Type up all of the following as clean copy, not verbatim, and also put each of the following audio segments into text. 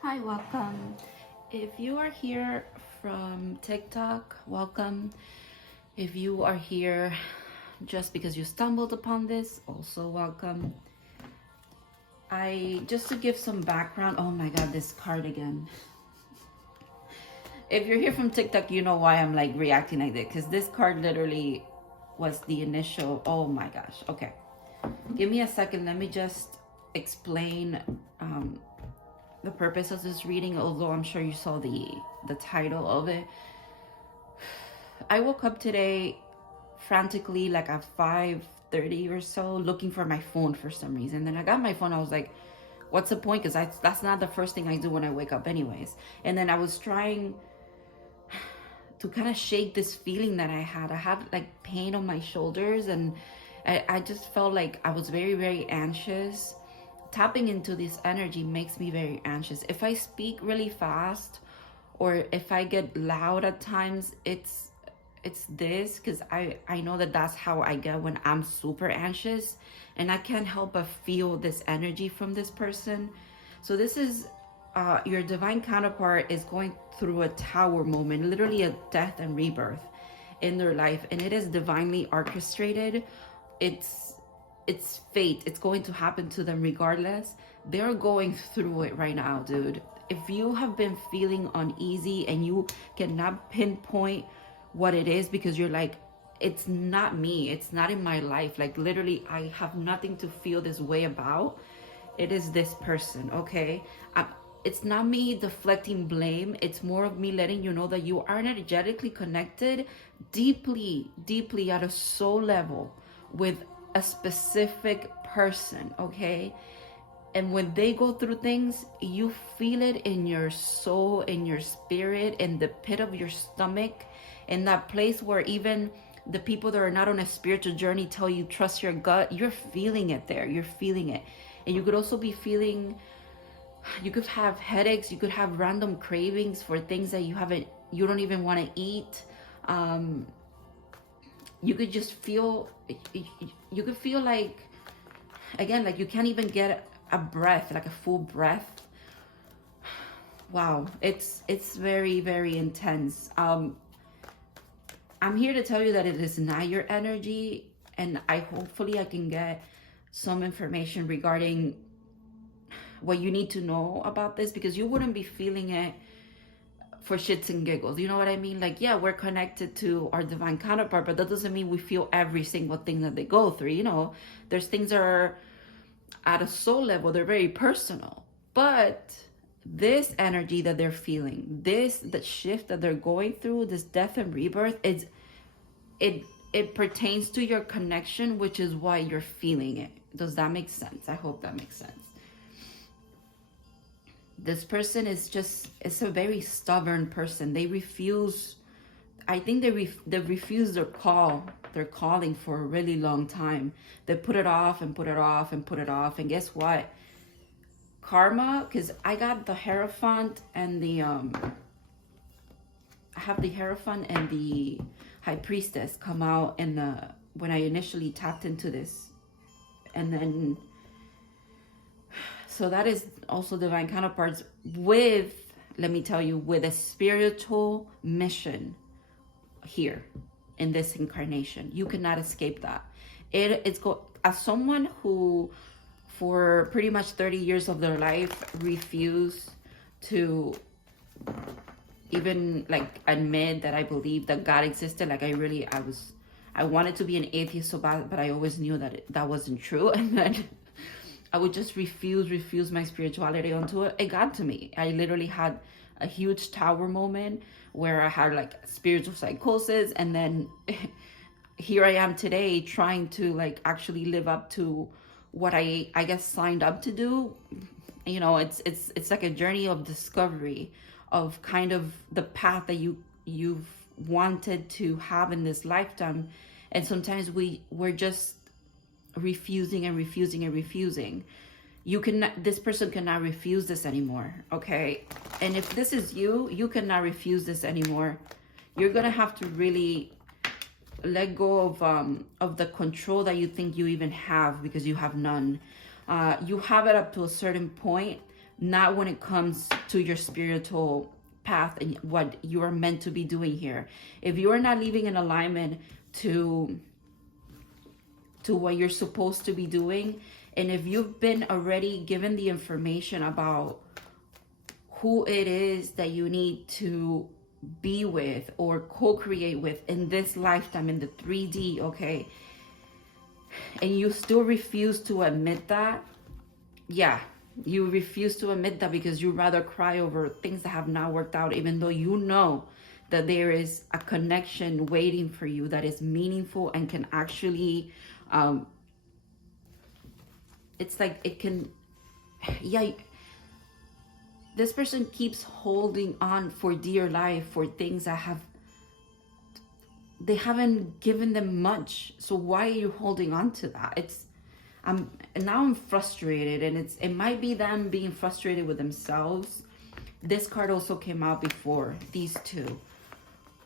Hi, welcome. If you are here from TikTok, welcome. If you are here just because you stumbled upon this, also welcome. Just to give some background, oh my god, this card again. If you're here from TikTok, you know why I'm like reacting like this, because this card literally was the initial, oh my gosh. Okay, give me a second. Let me just explain the purpose of this reading, although I'm sure you saw the title of it. I woke up today frantically, like at 5:30 or so, looking for my phone for some reason. Then I got my phone. I was like, what's the point? Because that's not the first thing I do when I wake up anyways. And then I was trying to kind of shake this feeling that I had. I had like pain on my shoulders, and I just felt like I was very, very anxious. Tapping into this energy makes me very anxious. If I speak really fast or if I get loud at times, it's this, because I know that that's how I get when I'm super anxious, and I can't help but feel this energy from this person. So this is your divine counterpart is going through a tower moment, literally a death and rebirth in their life, and it is divinely orchestrated. It's fate. It's going to happen to them regardless. They're going through it right now, dude. If you have been feeling uneasy and you cannot pinpoint what it is, because you're like, it's not me, it's not in my life, like literally I have nothing to feel this way about, it is this person. Okay, it's not me deflecting blame, it's more of me letting you know that you are energetically connected deeply, deeply at a soul level with a specific person. Okay, and when they go through things, you feel it in your soul, in your spirit, in the pit of your stomach, in that place where even the people that are not on a spiritual journey tell you trust your gut. You're feeling it there. You're feeling it. And you could also be feeling, you could have headaches, you could have random cravings for things that you don't even want to eat. You could just feel, you could feel like, again, like you can't even get a breath, like a full breath. Wow, it's very, very intense. I'm here to tell you that it is not your energy, and hopefully I can get some information regarding what you need to know about this, because you wouldn't be feeling it for shits and giggles. You know what I mean? Like, yeah, we're connected to our divine counterpart, but that doesn't mean we feel every single thing that they go through. You know, there's things that are at a soul level, they're very personal. But this energy that they're feeling, the shift that they're going through, this death and rebirth, it pertains to your connection, which is why you're feeling it. Does that make sense? I hope that makes sense. This person it's a very stubborn person. They refuse, I think they refuse their call. They're calling for a really long time. They put it off and put it off and put it off. And guess what? Karma, because I got the Hierophant and the I have the Hierophant and the High Priestess come out in when I initially tapped into this. And then, so that is also divine counterparts with, let me tell you, with a spiritual mission here in this incarnation. You cannot escape that. As someone who for pretty much 30 years of their life refused to even like admit that I believed that God existed. Like I wanted to be an atheist so bad, but I always knew that that wasn't true. And then I would just refuse my spirituality onto it. It got to me. I literally had a huge tower moment where I had like spiritual psychosis, and then here I am today trying to like actually live up to what I guess signed up to do. You know, it's like a journey of discovery of kind of the path that you've wanted to have in this lifetime, and sometimes we're just refusing and refusing and refusing. This person cannot refuse this anymore. Okay, and if this is you cannot refuse this anymore. You're gonna have to really let go of the control that you think you even have, because you have none. You have it up to a certain point, not when it comes to your spiritual path and what you are meant to be doing here. If you are not living in alignment to what you're supposed to be doing, and if you've been already given the information about who it is that you need to be with or co-create with in this lifetime, in the 3D, okay, and you still refuse to admit that, yeah, you refuse to admit that because you rather cry over things that have not worked out, even though you know that there is a connection waiting for you that is meaningful and can actually, it's like it can, yeah, this person keeps holding on for dear life for things that they haven't given them much. So why are you holding on to that? Now I'm frustrated, and it might be them being frustrated with themselves. This card also came out before these two,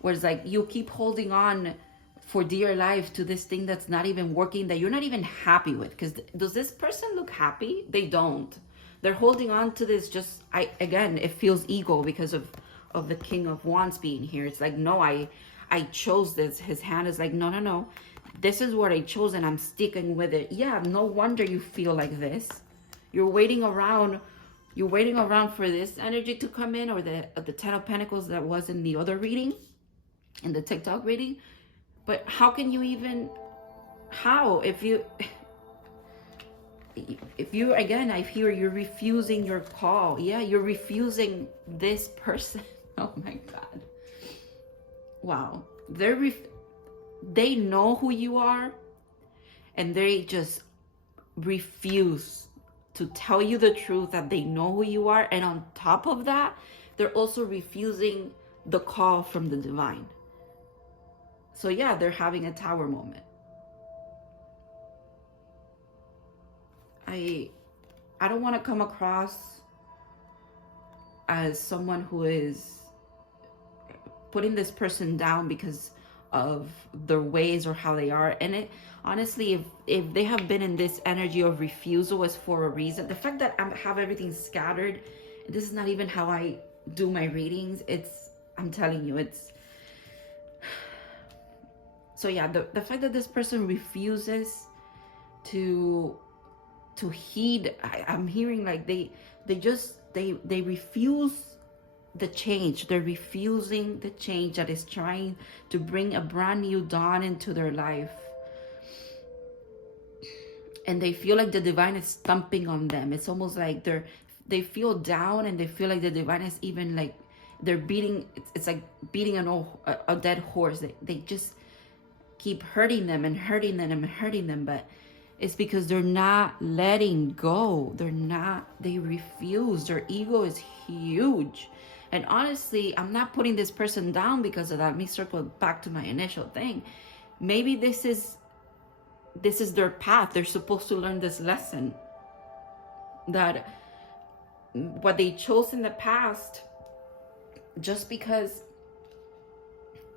where it's like you keep holding on for dear life to this thing that's not even working, that you're not even happy with. Because does this person look happy? They don't. They're holding on to this just, again, it feels ego because of the King of Wands being here. It's like, no, I chose this. His hand is like, no. This is what I chose and I'm sticking with it. Yeah, no wonder you feel like this. You're waiting around for this energy to come in, or the Ten of Pentacles that was in the other reading, in the TikTok reading. But how can you even, if you, again, I hear you're refusing your call. Yeah, you're refusing this person. Oh my God. Wow. They know who you are, and they just refuse to tell you the truth that they know who you are. And on top of that, they're also refusing the call from the divine. So yeah, they're having a tower moment. I don't want to come across as someone who is putting this person down because of their ways or how they are. And honestly, if they have been in this energy of refusal, is for a reason. The fact that I have everything scattered, this is not even how I do my readings. I'm telling you, so yeah, the fact that this person refuses to heed, I'm hearing like they refuse the change. They're refusing the change that is trying to bring a brand new dawn into their life. And they feel like the divine is stomping on them. It's almost like they feel down, and they feel like the divine is even like they're beating, it's like beating a dead horse. They just keep hurting them and hurting them and hurting them, but it's because they're not letting go. They refuse. Their ego is huge. And honestly, I'm not putting this person down because of that. Let me circle back to my initial thing. Maybe this is their path. They're supposed to learn this lesson, that what they chose in the past, just because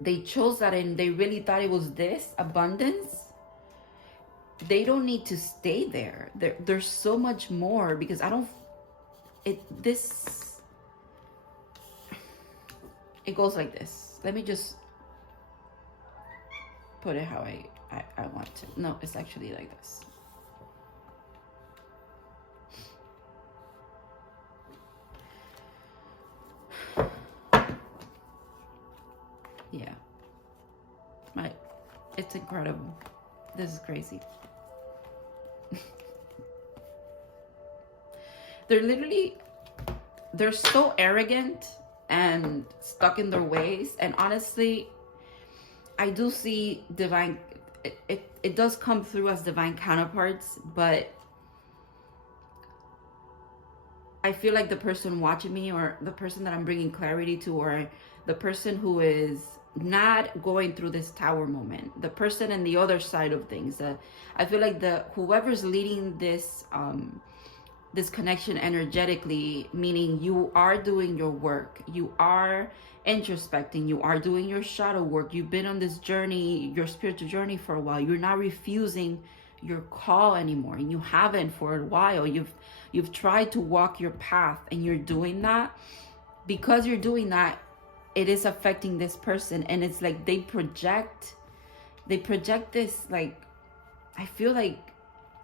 they chose that and they really thought it was this abundance, they don't need to stay there. There's so much more, because it goes like this. Let me just put it how I want to. No, it's actually like this. Yeah. It's incredible. This is crazy. They're so arrogant and stuck in their ways. And honestly, I do see divine, it does come through as divine counterparts, but I feel like the person watching me, or the person that I'm bringing clarity to, or the person who is not going through this tower moment, the person in the other side of things, I feel like whoever's leading this this connection energetically, meaning you are doing your work, you are introspecting, you are doing your shadow work, you've been on this journey, your spiritual journey, for a while, you're not refusing your call anymore, and you haven't for a while. You've tried to walk your path, and you're doing that. Because you're doing that, it is affecting this person, and it's like they project this, like, I feel like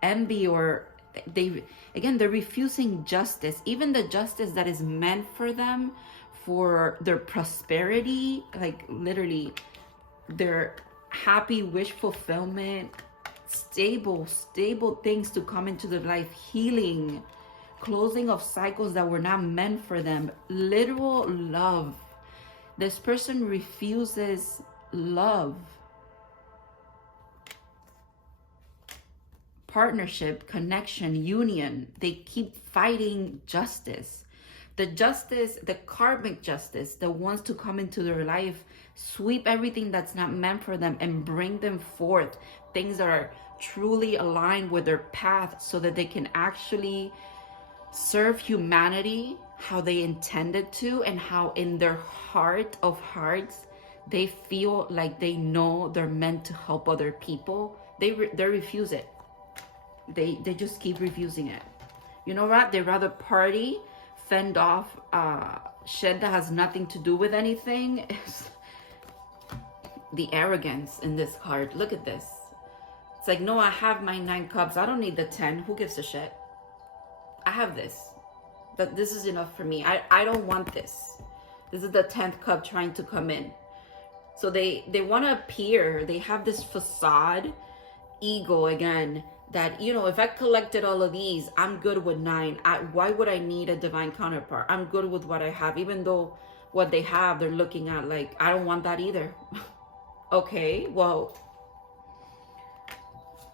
envy, or they're refusing justice, even the justice that is meant for them, for their prosperity, like literally their happy wish fulfillment, stable things to come into their life, healing, closing of cycles that were not meant for them, literal love. This person refuses love, partnership, connection, union. They keep fighting justice. The karmic justice that wants to come into their life, sweep everything that's not meant for them and bring them forth. Things that are truly aligned with their path, so that they can actually serve humanity how they intended to, and how in their heart of hearts they feel like they know they're meant to help other people. They refuse it. They just keep refusing it. You know what? They rather party, fend off shit that has nothing to do with anything. The arrogance in this card. Look at this. It's like, no, I have my 9 cups. I don't need the 10. Who gives a shit? I have this. But this is enough for me. I don't want this. This is the 10th cup trying to come in. So they want to appear. They have this facade, ego again, that, you know, if I collected all of these, I'm good with 9. Why would I need a divine counterpart? I'm good with what I have, even though what they have, they're looking at like, I don't want that either. Okay, well,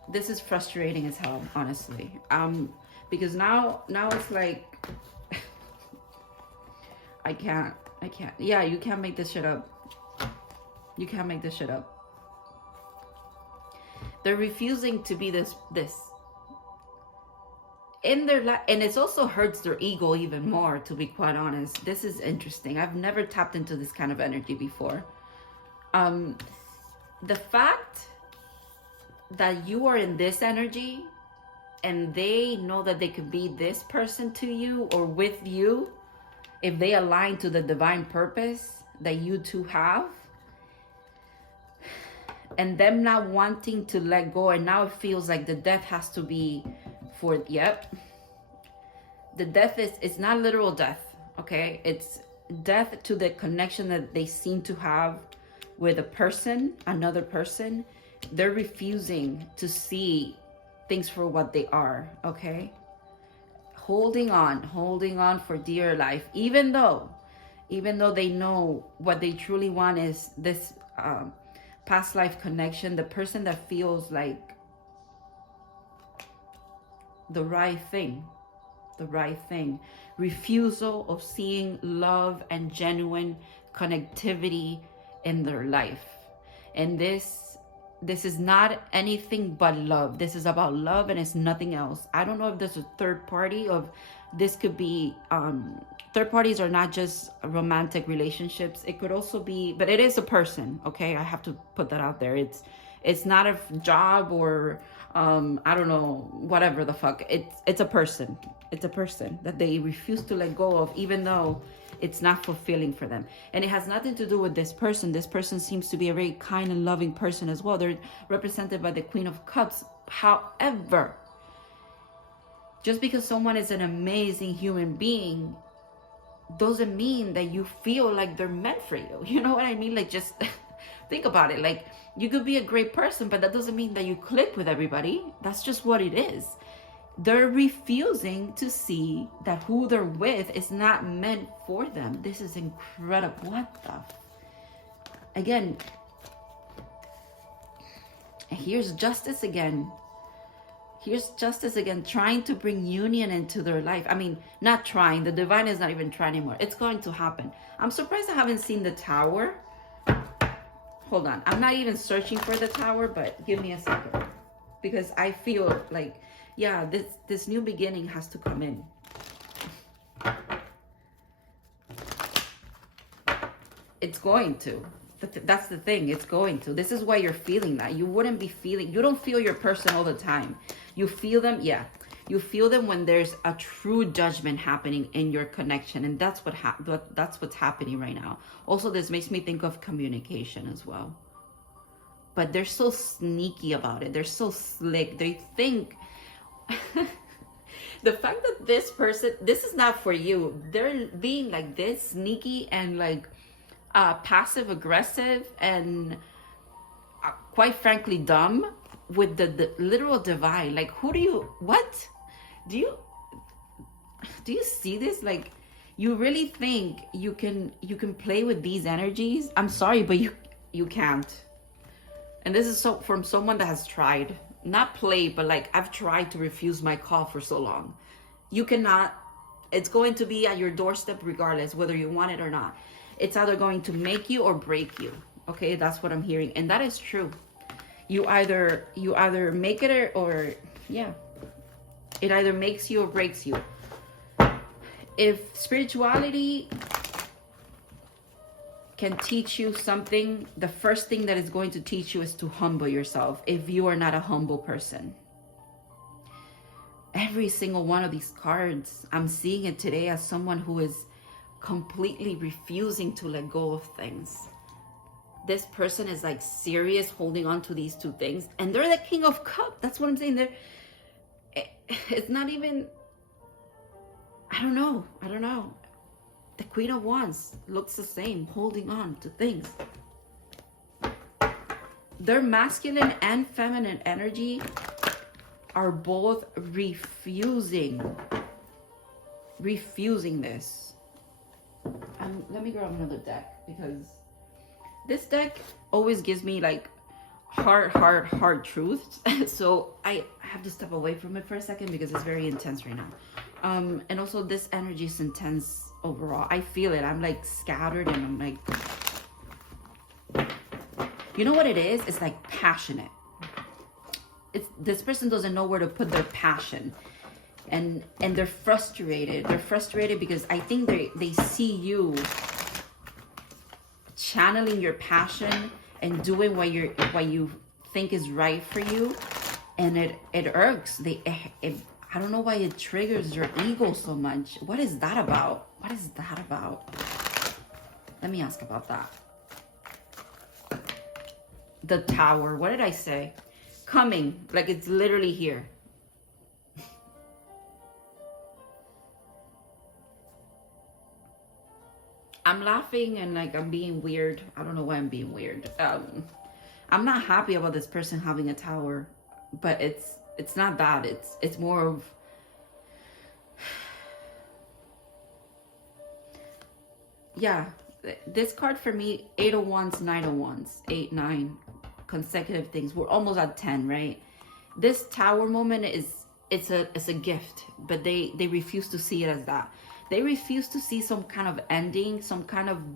this is frustrating as hell, honestly. Because now it's like, I can't. Yeah, you can't make this shit up. You can't make this shit up. They're refusing to be this in their life, and it also hurts their ego even more, to be quite honest. This is interesting. I've never tapped into this kind of energy before. The fact that you are in this energy, and they know that they could be this person to you or with you, if they align to the divine purpose that you two have, and them not wanting to let go, and now it feels like the death has to be for, yep. The death it's not literal death, okay? It's death to the connection that they seem to have with a person, another person. They're refusing to see things for what they are, okay? Holding on for dear life, even though they know what they truly want is this past life connection, the person that feels like the right thing, refusal of seeing love and genuine connectivity in their life. And this is not anything but love. This is about love, and it's nothing else. I don't know if there's a third party. Of this could be third parties are not just romantic relationships. It could also be, but it is a person, okay? I have to put that out there. It's not a job or I don't know, whatever the fuck. It's a person. It's a person that they refuse to let go of, even though it's not fulfilling for them. And it has nothing to do with this person. This person seems to be a very kind and loving person as well. They're represented by the Queen of Cups. However, just because someone is an amazing human being doesn't mean that you feel like they're meant for you. You know what I mean? Like, just think about it. Like, you could be a great person, but that doesn't mean that you click with everybody. That's just what it is. They're refusing to see that who they're with is not meant for them. This is incredible. What the? Again, here's justice again. Here's justice again, trying to bring union into their life. I mean, not trying. The divine is not even trying anymore. It's going to happen. I'm surprised I haven't seen the Tower. Hold on. I'm not even searching for the Tower, but give me a second. Because I feel like, yeah, this new beginning has to come in. It's going to. That's the thing. It's going to. This is why you're feeling that. You wouldn't be feeling. You don't feel your person all the time. You feel them. Yeah. You feel them when there's a true judgment happening in your connection, and that's that's what's happening right now. Also, this makes me think of communication as well. But they're so sneaky about it. They're so slick. They think the fact that this person, this is not for you. They're being like this sneaky and like passive aggressive and quite frankly dumb with the literal divine. Like, who do you, what do you see this? Like, you really think you can play with these energies? I'm sorry, but you can't. And this is so from someone that has tried, not play, but like, I've tried to refuse my call for so long. You cannot. It's going to be at your doorstep regardless, whether you want it or not. It's either going to make you or break you. Okay, that's what I'm hearing, and that is true. You either make it or yeah, it either makes you or breaks you. If spirituality can teach you something, the first thing that it's going to teach you is to humble yourself if you are not a humble person. Every single one of these cards, I'm seeing it today as someone who is completely refusing to let go of things. This person is like serious holding on to these two things, and they're the King of Cups. That's what I'm saying. It's not even, I don't know. The Queen of Wands looks the same, holding on to things. Their masculine and feminine energy are both refusing this. Let me grab another deck, because this deck always gives me like hard truths. So I have to step away from it for a second because it's very intense right now. And also this energy is intense overall. I feel it. I'm like scattered, and I'm like, you know what it is? It's like passionate. This person doesn't know where to put their passion, and they're frustrated. They're frustrated because I think they see you channeling your passion and doing what you think is right for you, and it irks. I don't know why it triggers your ego so much. What is that about? What is that about? Let me ask about that. The Tower. What did I say? Coming. Like, it's literally here. I'm laughing and like I'm being weird. I don't know why I'm being weird. I'm not happy about this person having a tower, but it's not that. It's more of, yeah. This card for me, 8 of Wands, 9 of Wands, 8, 9 consecutive things. We're almost at 10, right? This Tower moment it's a gift, but they refuse to see it as that. They refuse to see some kind of ending, some kind of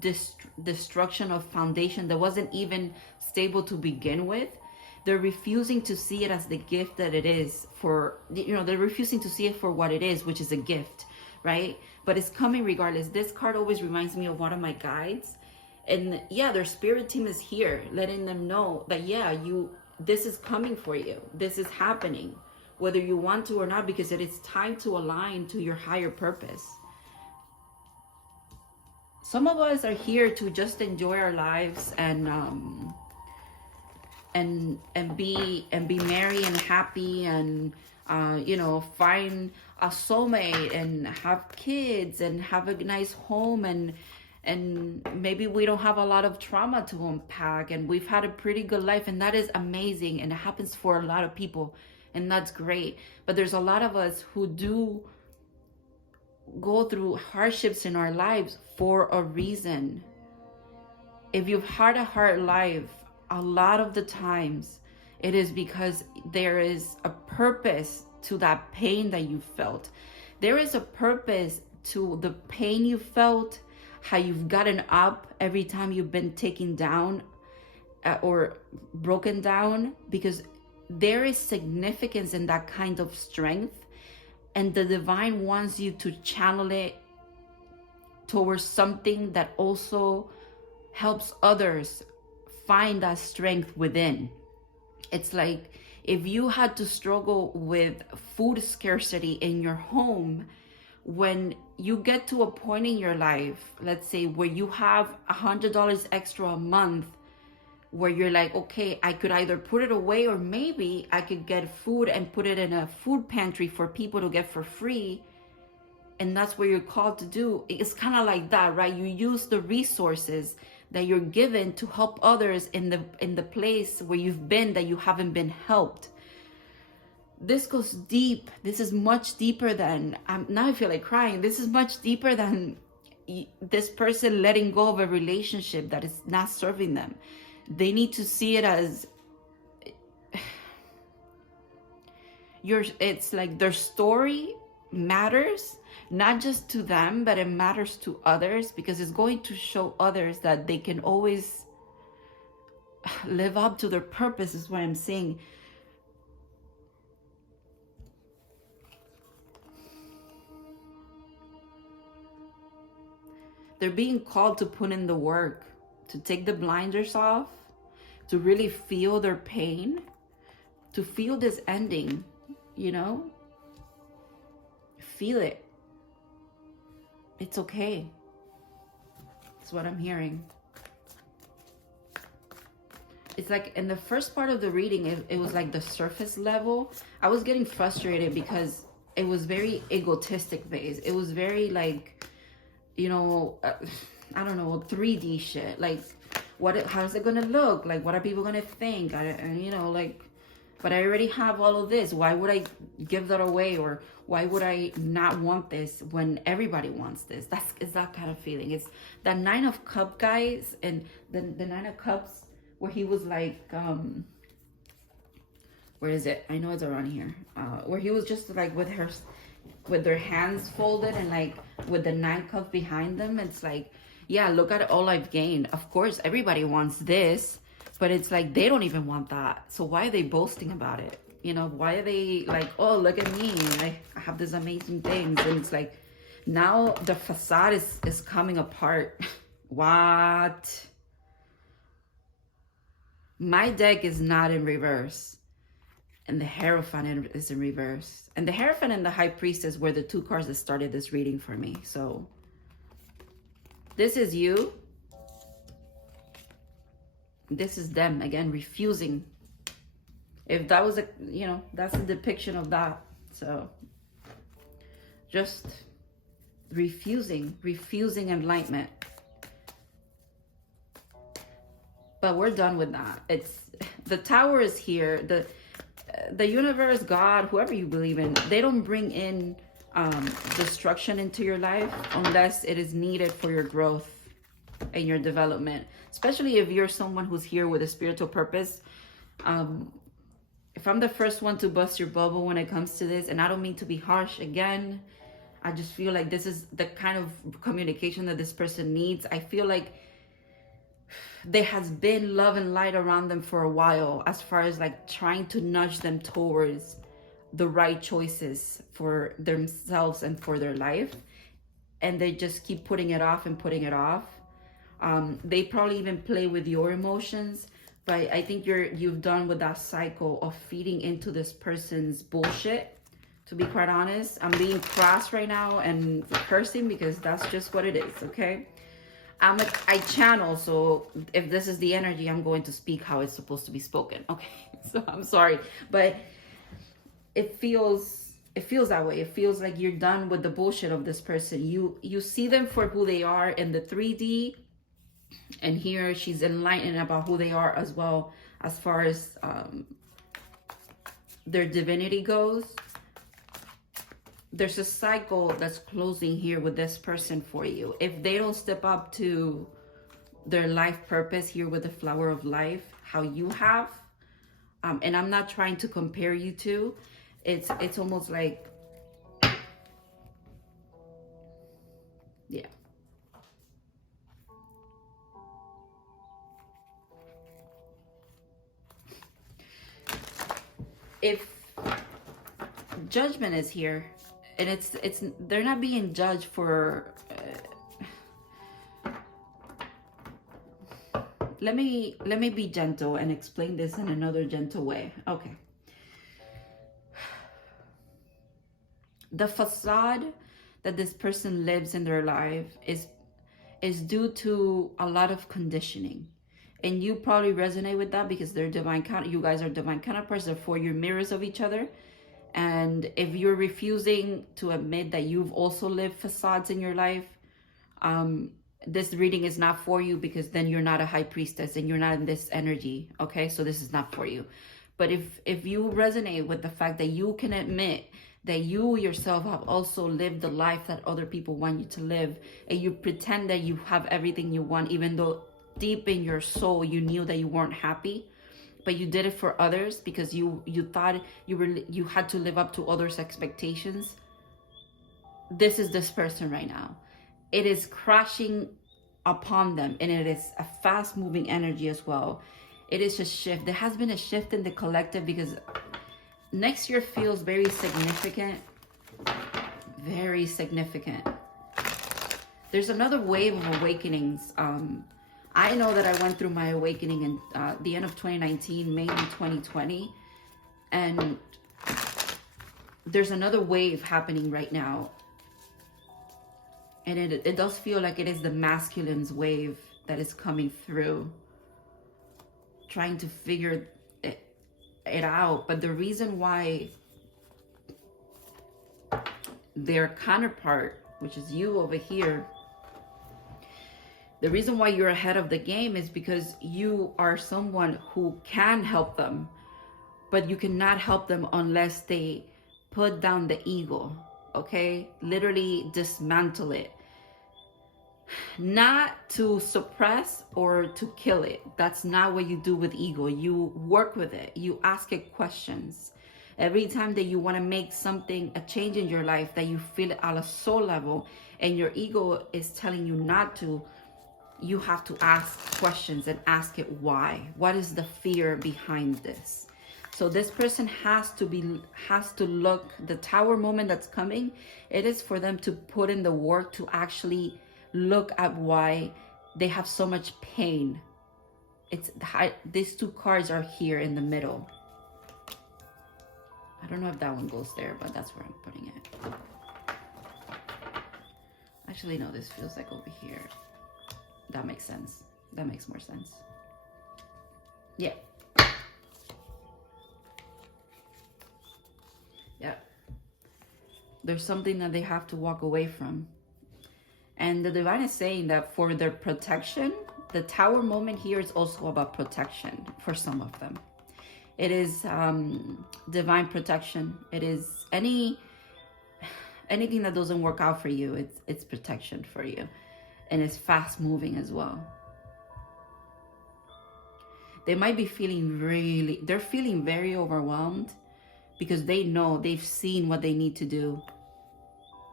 destruction of foundation that wasn't even stable to begin with. They're refusing to see it as the gift that it is for, they're refusing to see it for what it is, which is a gift, right? But it's coming regardless. This card always reminds me of one of my guides. And yeah, their spirit team is here, letting them know that, yeah, this is coming for you. This is happening, whether you want to or not, because it is time to align to your higher purpose. Some of us are here to just enjoy our lives and be merry and happy and find a soulmate and have kids and have a nice home, and maybe we don't have a lot of trauma to unpack, and we've had a pretty good life, and that is amazing, and it happens for a lot of people, and that's great. But there's a lot of us who do go through hardships in our lives for a reason. If you've had a hard life, a lot of the times it is because there is a purpose to that pain that you felt. There is a purpose to the pain you felt, how you've gotten up every time you've been taken down or broken down, because there is significance in that kind of strength. And the divine wants you to channel it towards something that also helps others find that strength within. It's like if you had to struggle with food scarcity in your home, when you get to a point in your life, let's say where you have $100 extra a month, where you're like, okay, I could either put it away, or maybe I could get food and put it in a food pantry for people to get for free. And that's what you're called to do. It's kind of like that, right? You use the resources that you're given to help others in the place where you've been that you haven't been helped. This goes deep. This is much deeper than, now I feel like crying. This is much deeper than this person letting go of a relationship that is not serving them. They need to see it as it's like their story matters, not just to them, but it matters to others, because it's going to show others that they can always live up to their purpose, is what I'm saying. They're being called to put in the work, to take the blinders off, to really feel their pain, to feel this ending, you know? Feel it. It's okay. That's what I'm hearing. It's like in the first part of the reading, it was like the surface level. I was getting frustrated because it was very egotistic based. It was very like, you know, I don't know, 3D shit. Like, how's it gonna look? Like, what are people gonna think? You know, like, but I already have all of this. Why would I give that away? Or why would I not want this when everybody wants this? It's that kind of feeling. It's that Nine of Cups, guys, and the Nine of Cups, where he was like, where is it? I know it's around here. Where he was just like with their hands folded and like with the 9 cups behind them. It's like, yeah, look at all I've gained. Of course, everybody wants this, but it's like they don't even want that. So why are they boasting about it? You know, why are they like, oh, look at me, I have these amazing things? And it's like, now the facade is coming apart. What? My deck is not in reverse, and the Hierophant is in reverse. And the Hierophant and the High Priestess were the 2 cards that started this reading for me. So this is you. This is them, again, refusing. If that was you know, that's a depiction of that. So just refusing enlightenment. But we're done with that. The Tower is here. The universe, God, whoever you believe in, they don't bring in destruction into your life unless it is needed for your growth and your development. Especially if you're someone who's here with a spiritual purpose. If I'm the first one to bust your bubble when it comes to this, and I don't mean to be harsh, again, I just feel like this is the kind of communication that this person needs. I feel like there has been love and light around them for a while, as far as like trying to nudge them towards the right choices for themselves and for their life. And they just keep putting it off and putting it off. They probably even play with your emotions, but I think you've done with that cycle of feeding into this person's bullshit. To be quite honest, I'm being crass right now and cursing because that's just what it is, okay? I channel, so if this is the energy, I'm going to speak how it's supposed to be spoken, okay? So I'm sorry, but it feels that way. It feels like you're done with the bullshit of this person. You see them for who they are in the 3D, and here she's enlightened about who they are as well, as far as their divinity goes. There's a cycle that's closing here with this person for you. If they don't step up to their life purpose here with the Flower of Life, how you have, and I'm not trying to compare you to, it's almost like, yeah. If Judgment is here, and it's they're not being judged for let me be gentle and explain this in another gentle way. Okay. The facade that this person lives in their life is due to a lot of conditioning. And you probably resonate with that because they're you guys are divine counterparts, therefore you're mirrors of each other. And if you're refusing to admit that you've also lived facades in your life, this reading is not for you, because then you're not a high priestess and you're not in this energy. Okay, so this is not for you. But if you resonate with the fact that you can admit that you yourself have also lived the life that other people want you to live, and you pretend that you have everything you want, even though deep in your soul you knew that you weren't happy, but you did it for others because you thought you had to live up to others' expectations. This is this person right now. It is crashing upon them, and it is a fast moving energy as well. It is a shift. There has been a shift in the collective, because next year feels very significant. Very significant. There's another wave of awakenings. I know that I went through my awakening in the end of 2019, maybe 2020. And there's another wave happening right now. And it does feel like it is the masculine's wave that is coming through, trying to figure it out. But the reason why their counterpart, which is you over here, the reason why you're ahead of the game is because you are someone who can help them, but you cannot help them unless they put down the ego. Okay, literally dismantle it. Not to suppress or to kill it. That's not what you do with ego. You work with it. You ask it questions. Every time that you want to make something, a change in your life, that you feel it at a soul level and your ego is telling you not to, you have to ask questions and ask it why. What is the fear behind this? So this person has to look, the tower moment that's coming, it is for them to put in the work to actually look at why they have so much pain. These two cards are here in the middle. I don't know if that one goes there, but that's where I'm putting it. Actually, no, this feels like over here. That makes sense. That makes more sense. Yeah. Yeah. There's something that they have to walk away from. And the divine is saying that for their protection, the tower moment here is also about protection for some of them. It is divine protection. It is anything that doesn't work out for you, it's protection for you. And it's fast moving as well. They might be feeling they're feeling very overwhelmed, because they know, they've seen what they need to do.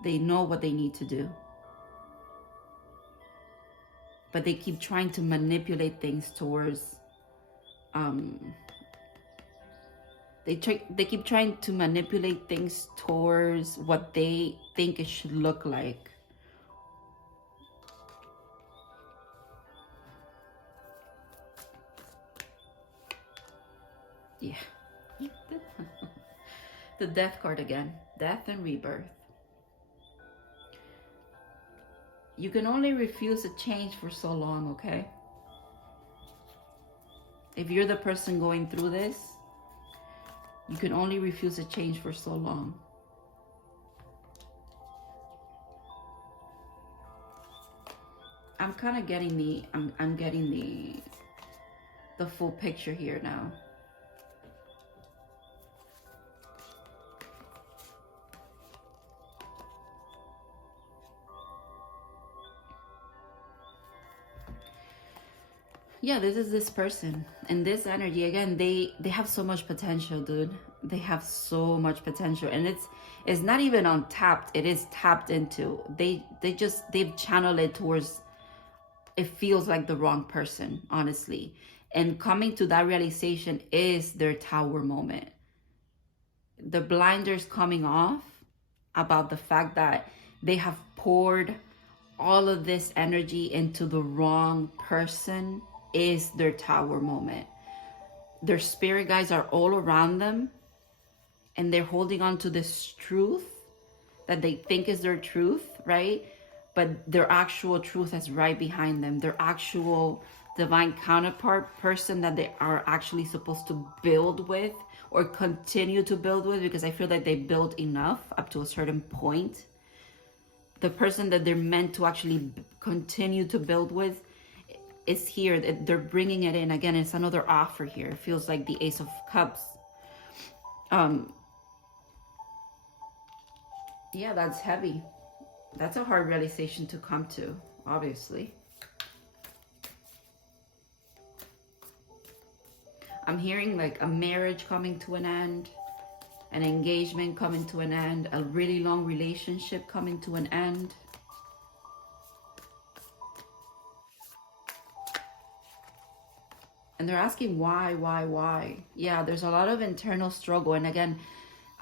They know what they need to do. But they keep trying to manipulate things towards, they keep trying to manipulate things towards what they think it should look like. Yeah. The death card again. Death and rebirth. You can only refuse a change for so long, okay? If you're the person going through this, you can only refuse a change for so long. I'm kind of getting I'm getting the full picture here now. Yeah, this is this person and this energy. Again, they have so much potential, dude. They have so much potential, and it's not even untapped. It is tapped into. They've channeled it towards, it feels like the wrong person, honestly. And coming to that realization is their tower moment. The blinders coming off about the fact that they have poured all of this energy into the wrong person. is their tower moment. Their spirit guides are all around them, and they're holding on to this truth that they think is their truth, right? But their actual truth is right behind them. Their actual divine counterpart, person that they are actually supposed to build with or continue to build with, because I feel like they build enough up to a certain point. The person that they're meant to actually continue to build with is here. They're bringing it in. Again, it's another offer here. It feels like the Ace of Cups. Yeah, that's heavy. That's a hard realization to come to, obviously. I'm hearing like a marriage coming to an end, an engagement coming to an end, a really long relationship coming to an end. And they're asking why? Yeah, there's a lot of internal struggle. And again,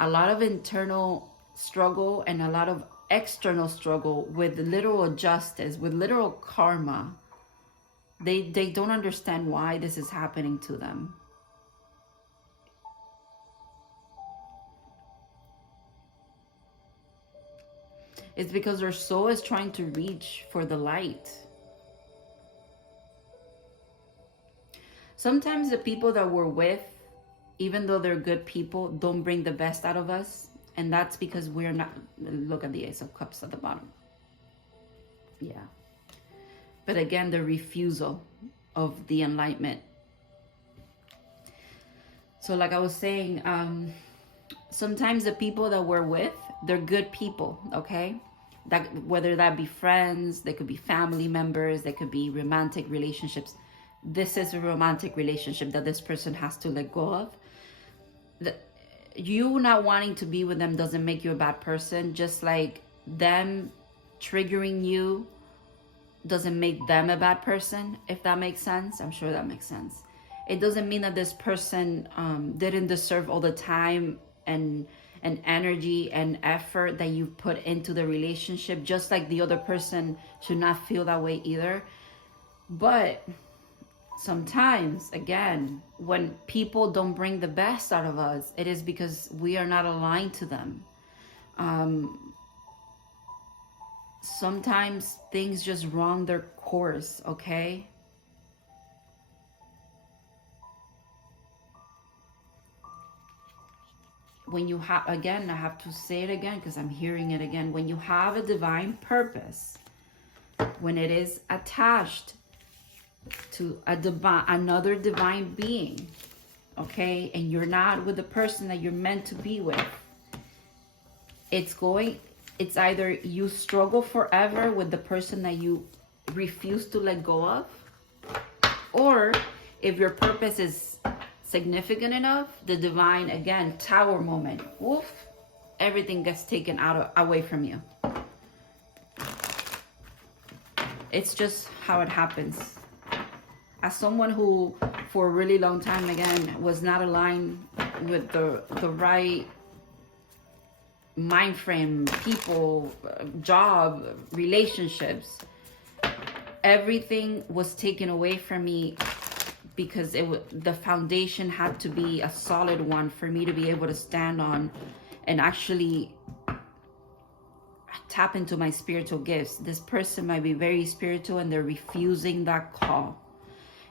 a lot of internal struggle and a lot of external struggle with literal justice, with literal karma. They don't understand why this is happening to them. It's because their soul is trying to reach for the light. Sometimes the people that we're with, even though they're good people, don't bring the best out of us. And that's because we're not... Look at the Ace of Cups at the bottom. Yeah. But again, the refusal of the enlightenment. So like I was saying, sometimes the people that we're with, they're good people, okay? That whether that be friends, they could be family members, they could be romantic relationships. This is a romantic relationship that this person has to let go of. You not wanting to be with them doesn't make you a bad person, just like them triggering you doesn't make them a bad person, if that makes sense. I'm sure that makes sense. It doesn't mean that this person didn't deserve all the time and energy and effort that you put into the relationship, just like the other person should not feel that way either. But sometimes, again, when people don't bring the best out of us, it is because we are not aligned to them. Sometimes things just wrong their course, okay? When you have, again, I have to say it again because I'm hearing it again. When you have a divine purpose, when it is attached to another divine being, okay, and you're not with the person that you're meant to be with, it's either you struggle forever with the person that you refuse to let go of, or if your purpose is significant enough, the divine, again, tower moment, woof, everything gets taken away from you. It's just how it happens. As someone who for a really long time, again, was not aligned with the right mind frame, people, job, relationships, everything was taken away from me because the foundation had to be a solid one for me to be able to stand on and actually tap into my spiritual gifts. This person might be very spiritual and they're refusing that call.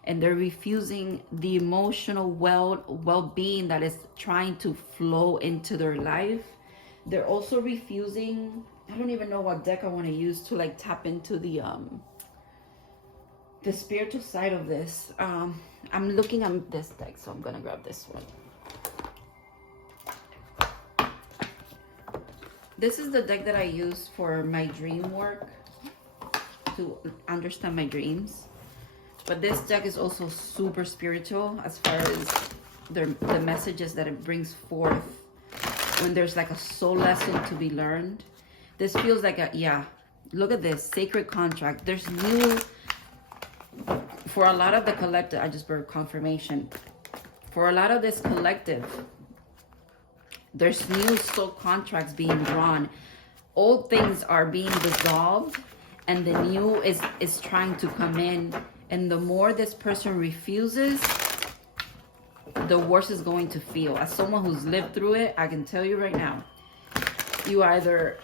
And they're refusing the emotional well-being that is trying to flow into their life. They're also refusing, I don't even know what deck I want to use to like tap into the spiritual side of this. I'm looking at this deck, so I'm gonna grab this one. This is the deck that I use for my dream work, to understand my dreams. But this deck is also super spiritual as far as the messages that it brings forth when there's like a soul lesson to be learned. This feels like look at this, sacred contract. There's new, for a lot of the collective, I just brought confirmation. For a lot of this collective, there's new soul contracts being drawn. Old things are being dissolved and the new is trying to come in And the more this person refuses, the worse it's going to feel. As someone who's lived through it, I can tell you right now, you either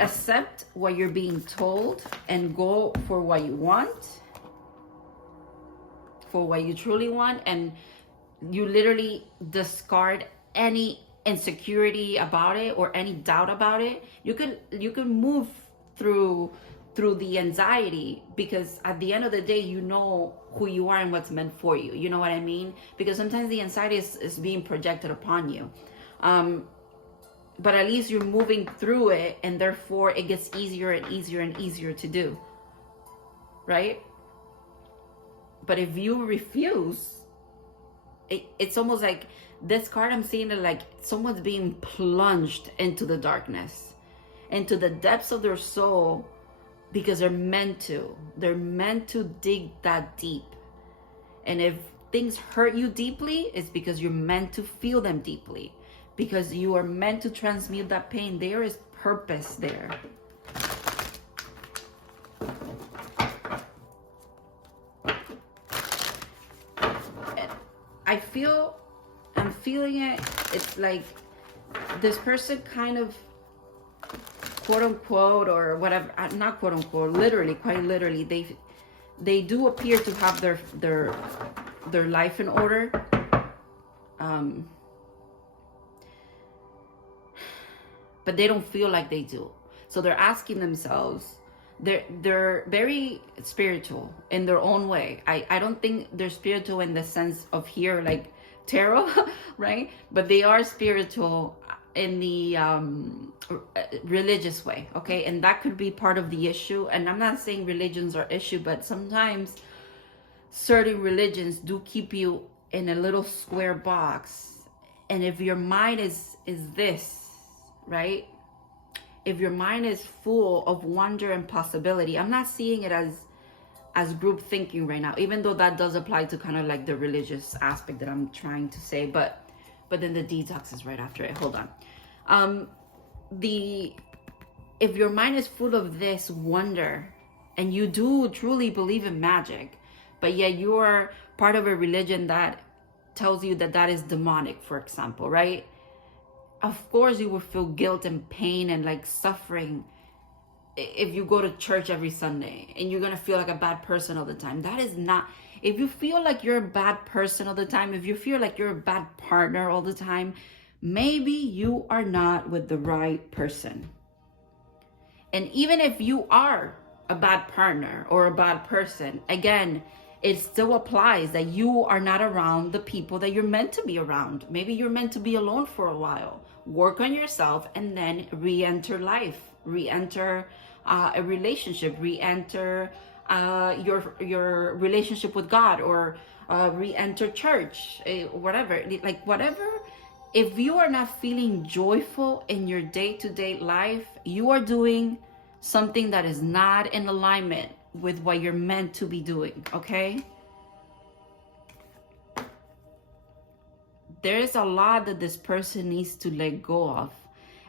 accept what you're being told and go for what you want, for what you truly want, and you literally discard any insecurity about it or any doubt about it. You can move through the anxiety, because at the end of the day, you know who you are and what's meant for you. You know what I mean? Because sometimes the anxiety is being projected upon you. But at least you're moving through it, and therefore it gets easier and easier and easier to do. Right? But if you refuse, it's almost like this card, I'm seeing it like someone's being plunged into the darkness, into the depths of their soul, because they're meant to dig that deep. And if things hurt you deeply, it's because you're meant to feel them deeply, because you are meant to transmute that pain. There is purpose there. I'm feeling it. It's like this person kind of, quote unquote, or whatever, not quote unquote, literally, quite literally, they do appear to have their life in order. But they don't feel like they do. So they're asking themselves, they're very spiritual in their own way. I don't think they're spiritual in the sense of here, like tarot, right? But they are spiritual in the religious way, okay? And that could be part of the issue. And I'm not saying religions are issue, but sometimes certain religions do keep you in a little square box. And if your mind is this, right? If your mind is full of wonder and possibility, I'm not seeing it as group thinking right now, even though that does apply to kind of like the religious aspect that I'm trying to say, but then the detox is right after it. Hold on. If your mind is full of this wonder, and you do truly believe in magic, but yet you're part of a religion that tells you that is demonic, for example, right? Of course you will feel guilt and pain and like suffering if you go to church every Sunday, and you're gonna feel like a bad person all the time. That is not, if you feel like you're a bad person all the time, if you feel like you're a bad partner all the time, maybe you are not with the right person. And even if you are a bad partner or a bad person, again, it still applies that you are not around the people that you're meant to be around. Maybe you're meant to be alone for a while. Work on yourself and then re-enter life, re-enter a relationship, re-enter your relationship with God, or re-enter church, whatever. Like whatever. If you are not feeling joyful in your day-to-day life, you are doing something that is not in alignment with what you're meant to be doing, okay? There is a lot that this person needs to let go of.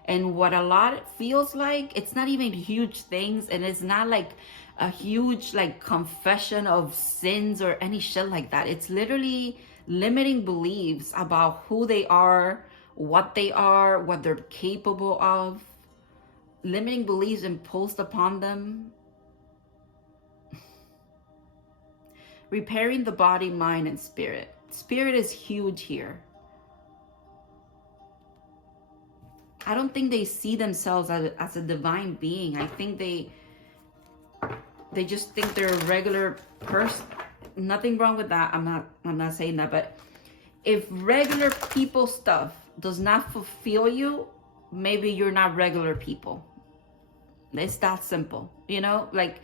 And what a lot feels like, it's not even huge things, and it's not like a huge like confession of sins or any shit like that. It's literally limiting beliefs about who they are, what they're capable of. Limiting beliefs imposed upon them. Repairing the body, mind, and spirit. Spirit is huge here. I don't think they see themselves as a divine being. I think they just think they're a regular person. Nothing wrong with that. I'm not saying that, but if regular people stuff does not fulfill you, maybe you're not regular people. It's that simple, you know? Like,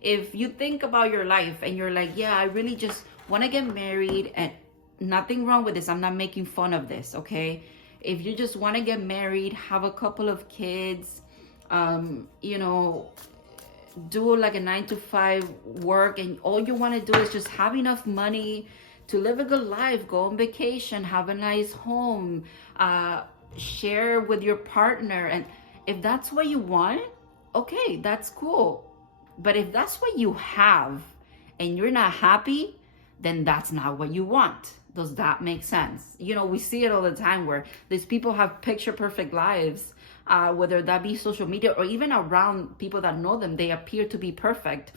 if you think about your life and you're like, yeah, I really just want to get married, and nothing wrong with this. I'm not making fun of this, okay? If you just want to get married, have a couple of kids, you know, do like a 9-to-5 work, and all you want to do is just have enough money to live a good life, go on vacation, have a nice home, share with your partner. And if that's what you want, okay, that's cool. But if that's what you have and you're not happy, then that's not what you want. Does that make sense? You know, we see it all the time where these people have picture perfect lives, whether that be social media or even around people that know them. They appear to be perfect.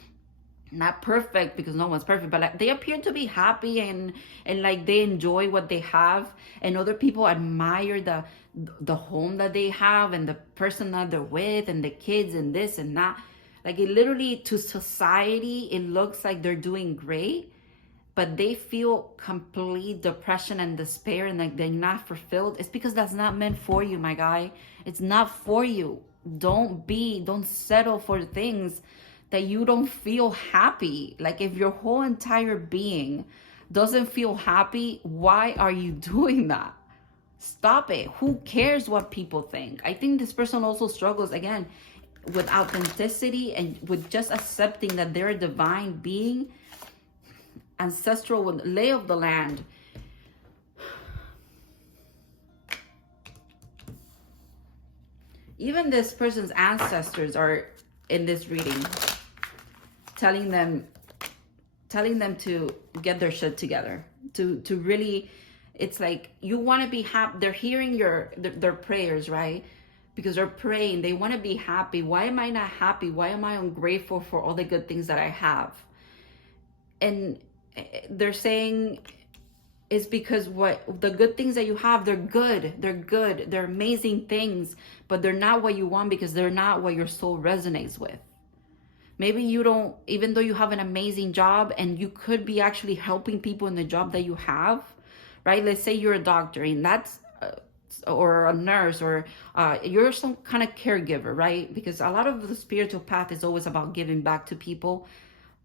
Not perfect because no one's perfect, but like they appear to be happy and like they enjoy what they have, and other people admire the home that they have and the person that they're with and the kids and this and that. Like it literally, to society, it looks like they're doing great, but they feel complete depression and despair and like they're not fulfilled. It's because that's not meant for you, my guy. It's not for you. Don't settle for things that you don't feel happy. Like if your whole entire being doesn't feel happy, why are you doing that? Stop it. Who cares what people think? I think this person also struggles, again, with authenticity and with just accepting that they're a divine being, ancestral, with lay of the land. Even this person's ancestors are in this reading telling them to get their shit together, to really, it's like you want to be happy. They're hearing their prayers, right? Because they're praying, they want to be happy. Why am I not happy? Why am I ungrateful for all the good things that I have? And they're saying it's because what the good things that you have, they're good, they're amazing things, but they're not what you want because they're not what your soul resonates with. Maybe you don't, even though you have an amazing job and you could be actually helping people in the job that you have, right? Let's say you're a doctor and that's, or a nurse, or you're some kind of caregiver, right? Because a lot of the spiritual path is always about giving back to people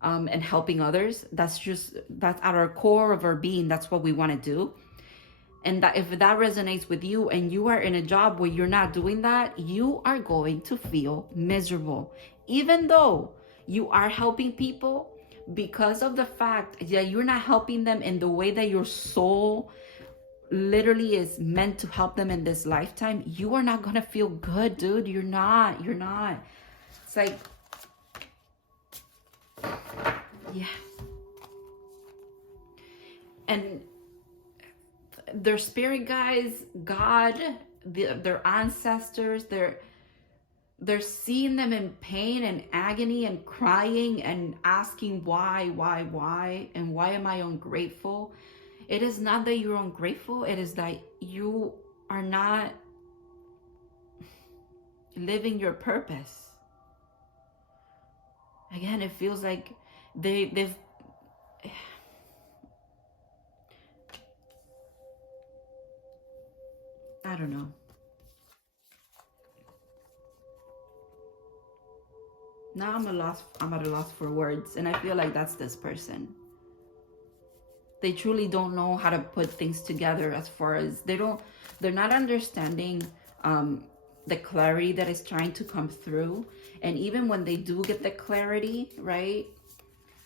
and helping others. That's at our core of our being. That's what we want to do. And that if that resonates with you and you are in a job where you're not doing that, you are going to feel miserable. Even though you are helping people, because of the fact that you're not helping them in the way that your soul literally is meant to help them in this lifetime, you are not going to feel good, dude. You're not. It's like, yeah. And their spirit guides, God, their ancestors, they're seeing them in pain and agony and crying and asking why, and why am I ungrateful? It is not that you're ungrateful, it is that you are not living your purpose. Again, it feels like they've I don't know. Now I'm at a loss for words, and I feel like that's this person. They truly don't know how to put things together, as far as they're not understanding the clarity that is trying to come through. And even when they do get the clarity, right?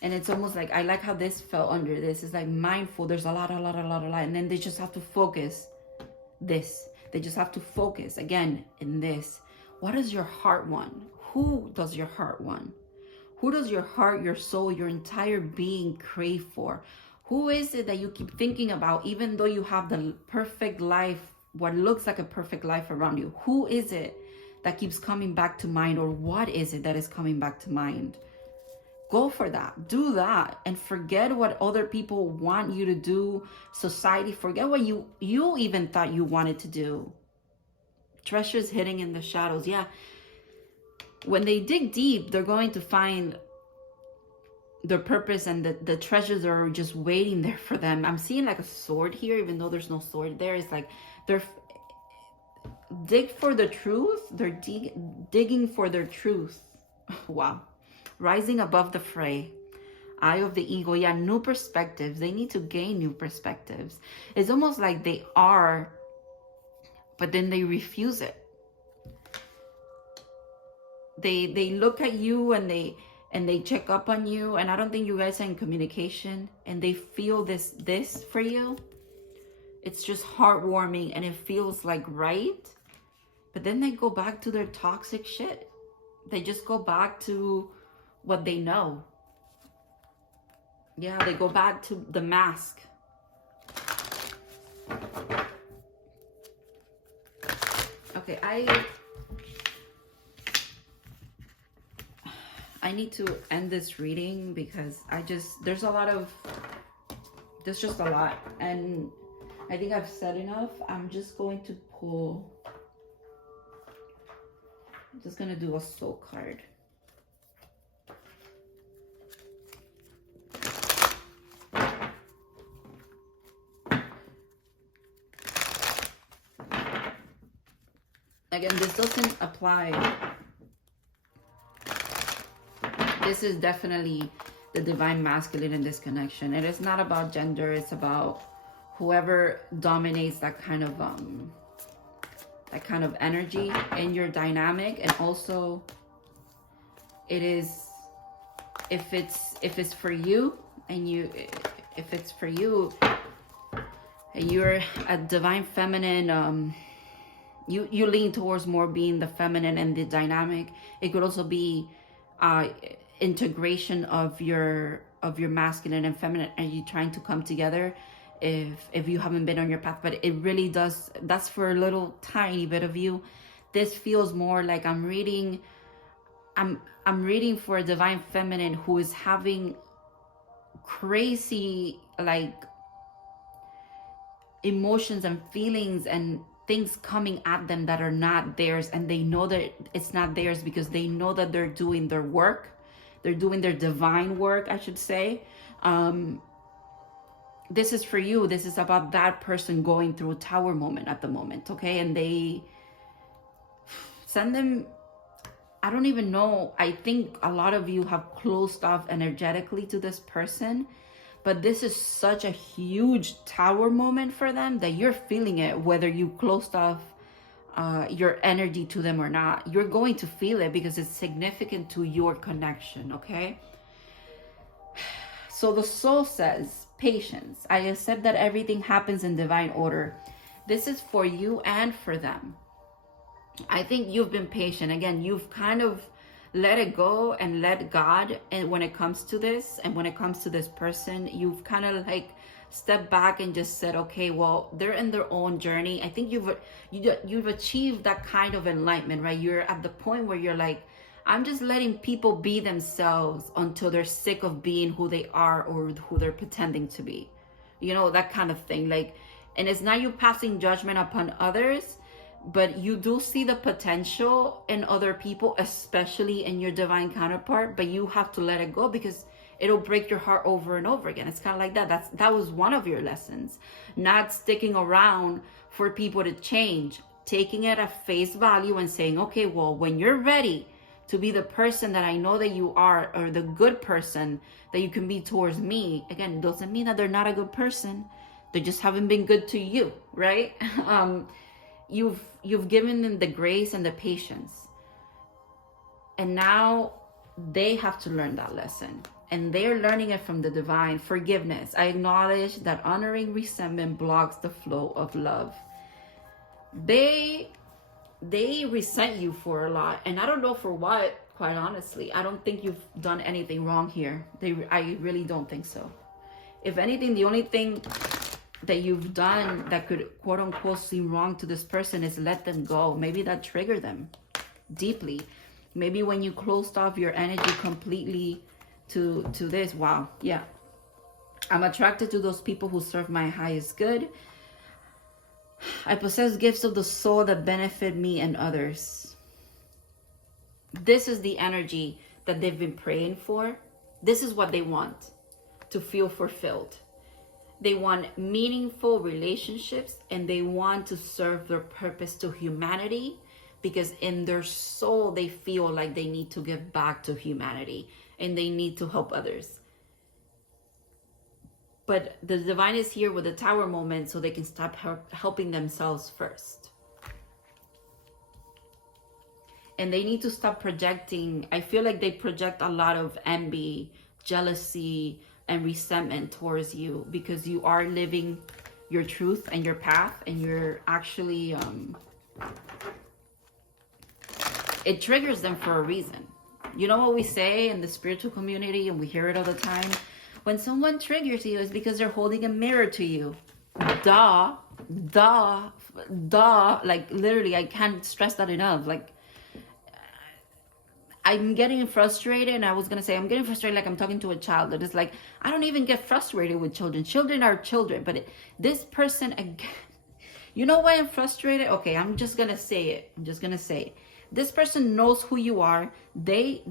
And it's almost like, I like how this fell under this. It's like mindful. There's a lot. And then they just have to focus this. They just have to focus again in this. What does your heart want? Who does your heart want? Who does your heart, your soul, your entire being crave for? Who is it that you keep thinking about, even though you have the perfect life, what looks like a perfect life around you? Who is it that keeps coming back to mind? Or what is it that is coming back to mind? Go for that. Do that. And forget what other people want you to do. Society, forget what you even thought you wanted to do. Treasures hidden in the shadows. Yeah. When they dig deep, they're going to find their purpose, and the treasures are just waiting there for them. I'm seeing like a sword here, even though there's no sword there. It's like they're dig for the truth. They're digging for their truth. Wow. Rising above the fray. Eye of the ego. Yeah, new perspectives. They need to gain new perspectives. It's almost like they are, but then they refuse it. They look at you and they check up on you, and I don't think you guys are in communication, and they feel this for you. It's just heartwarming and it feels like right, but then they go back to their toxic shit. They just go back to what they know. Yeah, they go back to the mask. Okay, I need to end this reading because there's just a lot, and I think I've said enough. I'm just going to do a soul card. Again, this doesn't apply. This is definitely the divine masculine in this connection. It is not about gender. It's about whoever dominates that kind of energy in your dynamic. And also, it is, if it's for you, and if it's for you, and you're a divine feminine, you lean towards more being the feminine and the dynamic. It could also be integration of your masculine and feminine energy trying to come together if you haven't been on your path. But it really does, that's for a little tiny bit of you. This feels more like I'm reading for a divine feminine who is having crazy like emotions and feelings and things coming at them that are not theirs, and they know that it's not theirs because they know that they're doing their work. They're doing their divine work, I should say. This is for you. This is about that person going through a tower moment at the moment, okay? And they send them, I don't even know. I think a lot of you have closed off energetically to this person, but this is such a huge tower moment for them that you're feeling it, whether you closed off your energy to them or not. You're going to feel it because it's significant to your connection, okay? So the soul says, patience. I accept that everything happens in divine order. This is for you and for them. I think you've been patient. Again, you've kind of let it go and let God, and when it comes to this and when it comes to this person, you've kind of like stepped back and just said, okay, well, they're in their own journey. I think you've achieved that kind of enlightenment, right? You're at the point where you're like, I'm just letting people be themselves until they're sick of being who they are or who they're pretending to be, you know, that kind of thing. Like, and it's not you passing judgment upon others, but you do see the potential in other people, especially in your divine counterpart, but you have to let it go because it'll break your heart over and over again. It's kind of like that. That was one of your lessons. Not sticking around for people to change, taking it at face value and saying, okay, well, when you're ready to be the person that I know that you are, or the good person that you can be towards me, again, doesn't mean that they're not a good person. They just haven't been good to you, right? You've given them the grace and the patience, and now they have to learn that lesson, and they're learning it from the divine. Forgiveness. I acknowledge that honoring resentment blocks the flow of love. They resent you for a lot, and I don't know for what, quite honestly. I don't think you've done anything wrong here. I really don't think so. If anything, the only thing that you've done that could quote unquote seem wrong to this person is let them go. Maybe that triggered them deeply. Maybe when you closed off your energy completely to this. Wow. Yeah. I'm attracted to those people who serve my highest good. I possess gifts of the soul that benefit me and others. This is the energy that they've been praying for. This is what they want, to feel fulfilled. They want meaningful relationships, and they want to serve their purpose to humanity, because in their soul, they feel like they need to give back to humanity and they need to help others. But the divine is here with the tower moment so they can stop helping themselves first. And they need to stop projecting. I feel like they project a lot of envy, jealousy, and resentment towards you, because you are living your truth and your path, and you're actually it triggers them for a reason. You know what we say in the spiritual community, and we hear it all the time, When someone triggers you, it's because they're holding a mirror to you. Duh. Like, literally, I can't stress that enough. Like, I'm getting frustrated, and I was gonna say I'm getting frustrated like I'm talking to a child. That is like, I don't even get frustrated with children. Children are children, but this person again, you know why I'm frustrated? Okay, I'm just gonna say it. This person knows who you are. They've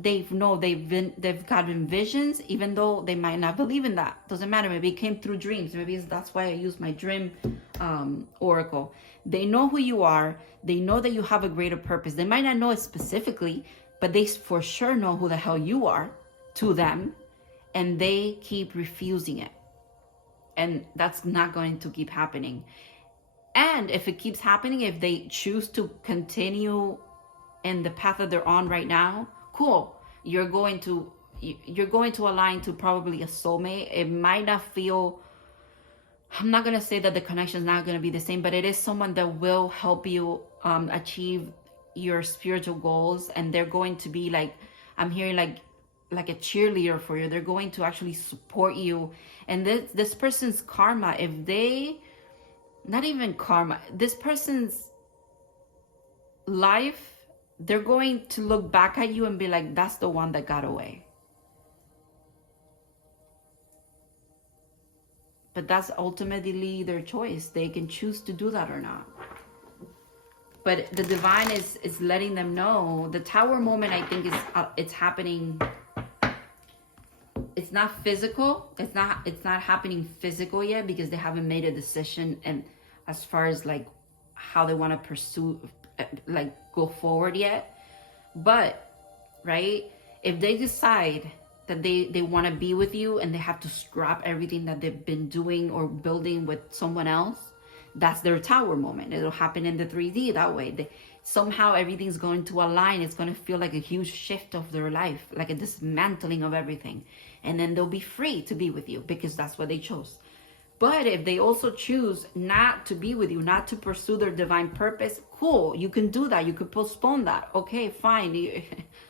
gotten visions, even though they might not believe in that. Doesn't matter. Maybe it came through dreams. Maybe that's why I use my dream oracle. They know who you are. They know that you have a greater purpose. They might not know it specifically, but they for sure know who the hell you are to them, and they keep refusing it. And that's not going to keep happening. And if it keeps happening, if they choose to continue in the path that they're on right now, cool. You're going to align to probably a soulmate. It might not feel, I'm not going to say that the connection is not going to be the same, but it is someone that will help you achieve your spiritual goals. And they're going to be like, I'm hearing like a cheerleader for you. They're going to actually support you. And this person's karma, if they, not even karma, this person's life, they're going to look back at you and be like, that's the one that got away. But that's ultimately their choice. They can choose to do that or not. But the divine is letting them know. The tower moment, I think, it's happening. It's not physical. It's not happening physical yet, because they haven't made a decision, and as far as like how they want to pursue, like go forward yet. But right, if they decide that they want to be with you, and they have to scrap everything that they've been doing or building with someone else, that's their tower moment. It'll happen in the 3D that way. Somehow everything's going to align. It's going to feel like a huge shift of their life, like a dismantling of everything. And then they'll be free to be with you, because that's what they chose. But if they also choose not to be with you, not to pursue their divine purpose, cool, you can do that. You could postpone that. Okay, fine.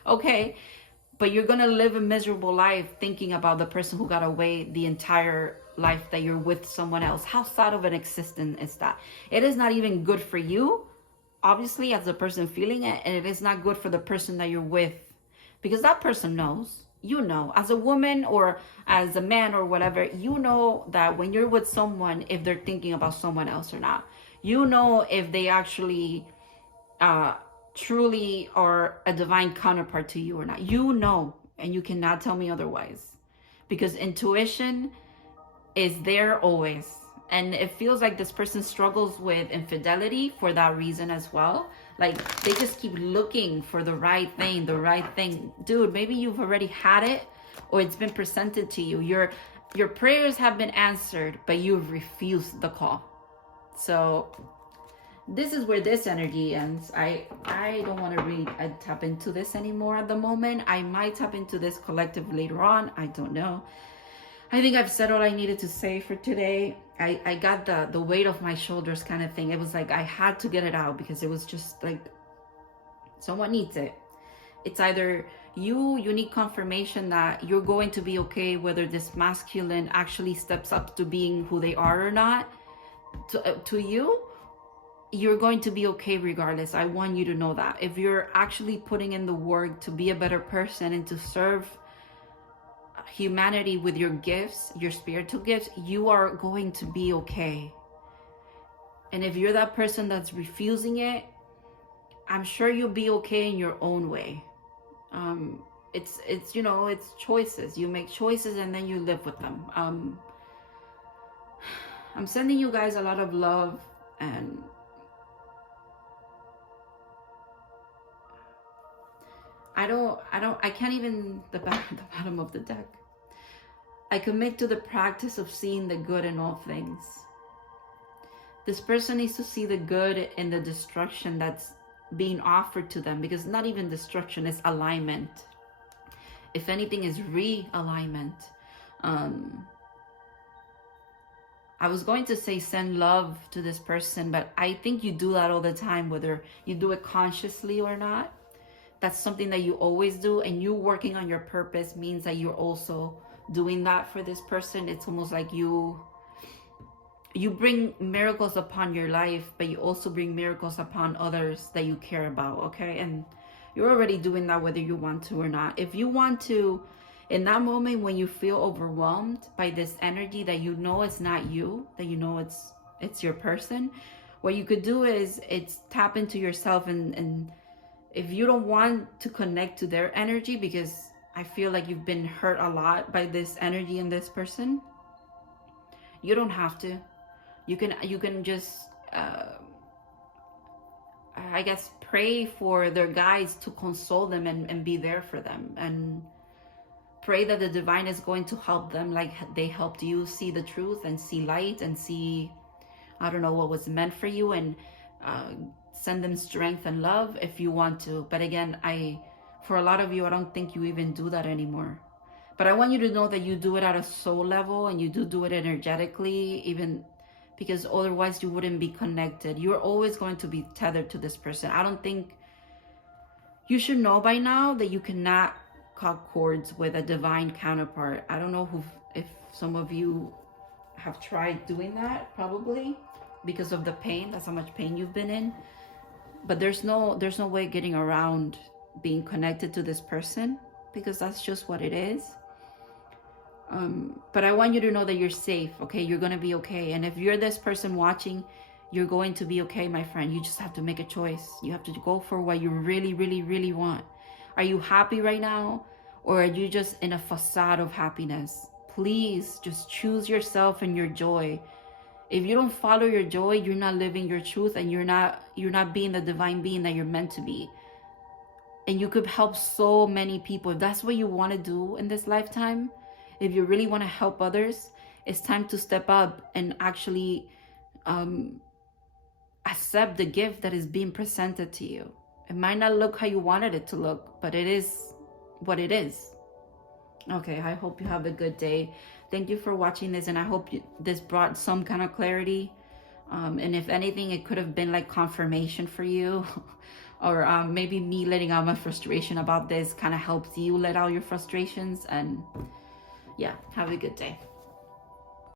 Okay. But you're going to live a miserable life thinking about the person who got away the entire life that you're with someone else. How sad of an existence is that? It is not even good for you, obviously, as the person feeling it, and it is not good for the person that you're with, because that person knows. You know, as a woman or as a man or whatever, you know that when you're with someone, if they're thinking about someone else or not. You know if they actually truly are a divine counterpart to you or not. You know, and you cannot tell me otherwise, because intuition is there always. And it feels like this person struggles with infidelity for that reason as well. Like, they just keep looking for the right thing. Dude, maybe you've already had it, or it's been presented to you. Your prayers have been answered, but you've refused the call. So this is where this energy ends. I don't want to really tap into this anymore at the moment. I might tap into this collective later on. I don't know. I think I've said all I needed to say for today. I got the weight off my shoulders kind of thing. It was like I had to get it out, because it was just like, someone needs it. It's either you need confirmation that you're going to be okay, whether this masculine actually steps up to being who they are or not. To you, you're going to be okay regardless. I want you to know that. If you're actually putting in the work to be a better person and to serve humanity with your gifts, your spiritual gifts, you are going to be okay. And if you're that person that's refusing it, I'm sure you'll be okay in your own way. It's you know, it's choices. You make choices and then you live with them. I'm sending you guys a lot of love, and I can't even, the bottom of the deck. I commit to the practice of seeing the good in all things. This person needs to see the good in the destruction that's being offered to them, because not even destruction, is alignment. If anything, is realignment. I was going to say send love to this person, but I think you do that all the time, whether you do it consciously or not. That's something that you always do, and you working on your purpose means that you're also doing that for this person. It's almost like you bring miracles upon your life, but you also bring miracles upon others that you care about, okay? And you're already doing that whether you want to or not. If you want to, in that moment when you feel overwhelmed by this energy that you know it's not you, that you know it's your person, what you could do is it's tap into yourself, and if you don't want to connect to their energy, because I feel like you've been hurt a lot by this energy and this person, you don't have to. You can just I guess pray for their guides to console them and be there for them, and pray that the divine is going to help them like they helped you see the truth and see light and see, I don't know, what was meant for you, and send them strength and love if you want to. But again, for a lot of you, I don't think you even do that anymore. But I want you to know that you do it at a soul level, and you do it energetically, even because otherwise you wouldn't be connected. You're always going to be tethered to this person. I don't think, you should know by now that you cannot cut cords with a divine counterpart. I don't know if some of you have tried doing that, probably because of the pain. That's how much pain you've been in. But there's no way getting around being connected to this person, because that's just what it is. But I want you to know that you're safe, okay? You're gonna be okay. And if you're this person watching, you're going to be okay, my friend. You just have to make a choice. You have to go for what you really, really, really want. Are you happy right now? Or are you just in a facade of happiness? Please just choose yourself and your joy. If you don't follow your joy, you're not living your truth, and you're not being the divine being that you're meant to be. And you could help so many people. If that's what you want to do in this lifetime, if you really want to help others, it's time to step up and actually accept the gift that is being presented to you. It might not look how you wanted it to look, but it is what it is. Okay, I hope you have a good day. Thank you for watching this, and I hope this brought some kind of clarity. And if anything, it could have been like confirmation for you. Or maybe me letting out my frustration about this kind of helps you let out your frustrations. And yeah, have a good day.